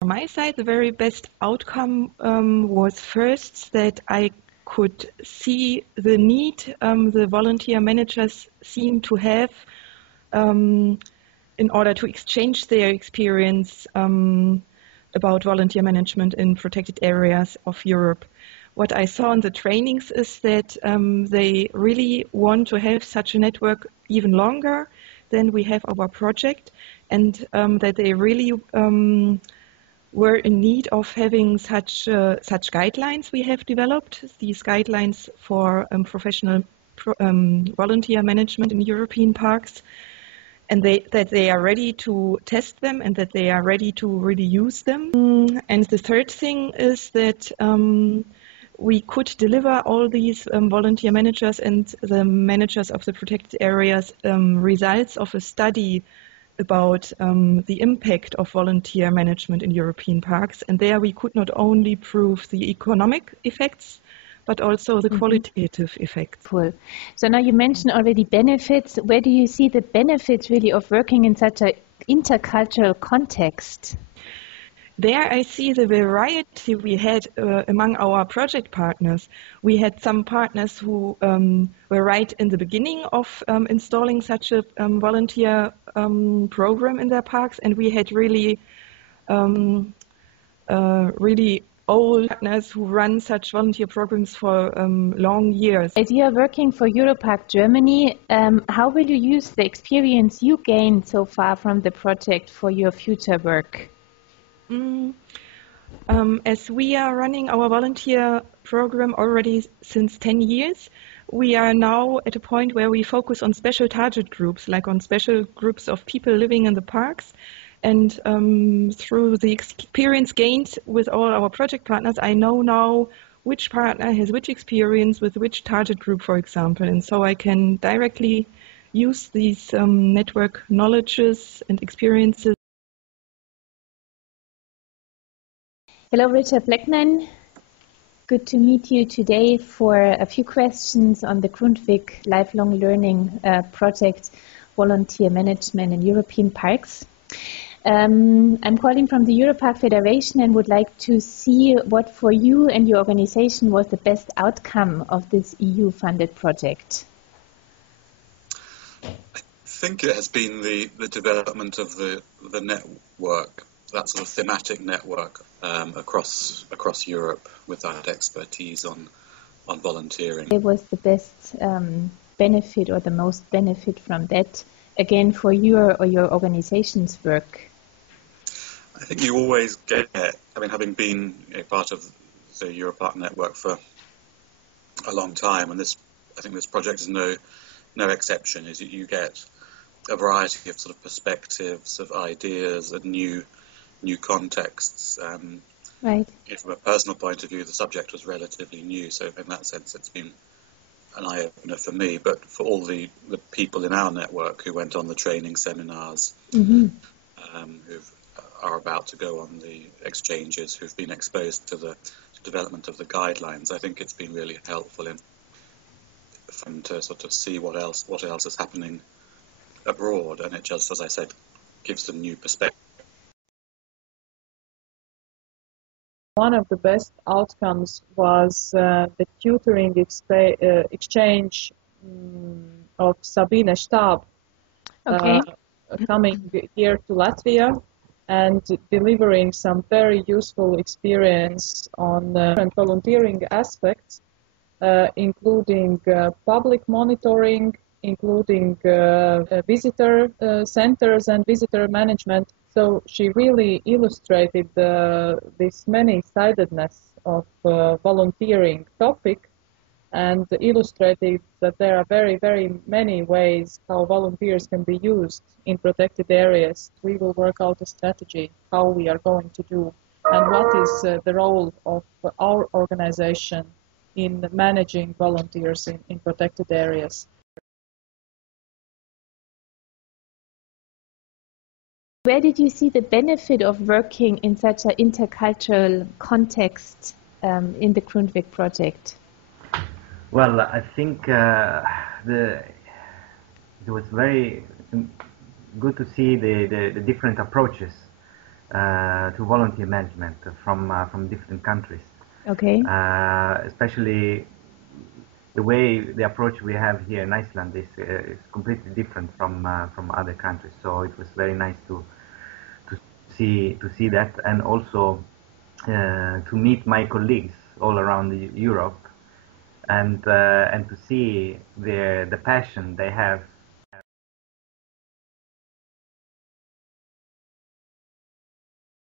From my side, the very best outcome was first that I could see the need the volunteer managers seem to have in order to exchange their experience about volunteer management in protected areas of Europe. What I saw in the trainings is that they really want to have such a network even longer than we have our project, and that they really were in need of having such guidelines we have developed, these guidelines for professional volunteer management in European parks, and that they are ready to test them and that they are ready to really use them. And the third thing is that we could deliver all these volunteer managers and the managers of the protected areas results of a study about the impact of volunteer management in European parks. And there we could not only prove the economic effects, but also the qualitative effects. Cool. So now you mentioned already benefits. Where do you see the benefits really of working in such an intercultural context? There I see the variety we had among our project partners. We had some partners who were right in the beginning of installing such a volunteer program in their parks, and we had really old partners who run such volunteer programs for long years. As you are working for Europark Germany, how will you use the experience you gained so far from the project for your future work? As we are running our volunteer program already since 10 years, we are now at a point where we focus on special target groups, like on special groups of people living in the parks. And through the experience gained with all our project partners, I know now which partner has which experience with which target group, for example. And so I can directly use these network knowledges and experiences. Hello, Richard Bleckman. Good to meet you today for a few questions on the GRUNDTVIG Lifelong Learning Project, Volunteer Management in European Parks. I'm calling from the Europark Federation and would like to see what for you and your organization was the best outcome of this EU-funded project. I think it has been the development of the network, that sort of thematic network across Europe with that expertise on volunteering. What was the best benefit or the most benefit from that, again, for your or your organization's work? I think you always get, having been a part of the Europark network for a long time, and I think this project is no exception, is that you get a variety of sort of perspectives, of ideas, and new contexts. Right. From a personal point of view, the subject was relatively new, so in that sense it's been an eye-opener for me, but for all the people in our network who went on the training seminars, who are about to go on the exchanges, who've been exposed to the development of the guidelines, I think it's been really helpful for them to sort of see what else is happening abroad, and it just, as I said, gives them new perspective. One of the best outcomes was the tutoring exchange of Sabine Stab coming here to Latvia and delivering some very useful experience on different volunteering aspects, including public monitoring, including visitor centers and visitor management. So she really illustrated this many-sidedness of volunteering topic and illustrated that there are very, very many ways how volunteers can be used in protected areas. We will work out a strategy how we are going to do and what is the role of our organization in managing volunteers in protected areas. Where did you see the benefit of working in such an intercultural context in the GRUNDTVIG project? Well, I think it was very good to see the different approaches to volunteer management from different countries. Okay. Especially the approach we have here in Iceland is completely different from other countries. So it was very nice to see that, and also to meet my colleagues all around Europe, and to see the passion they have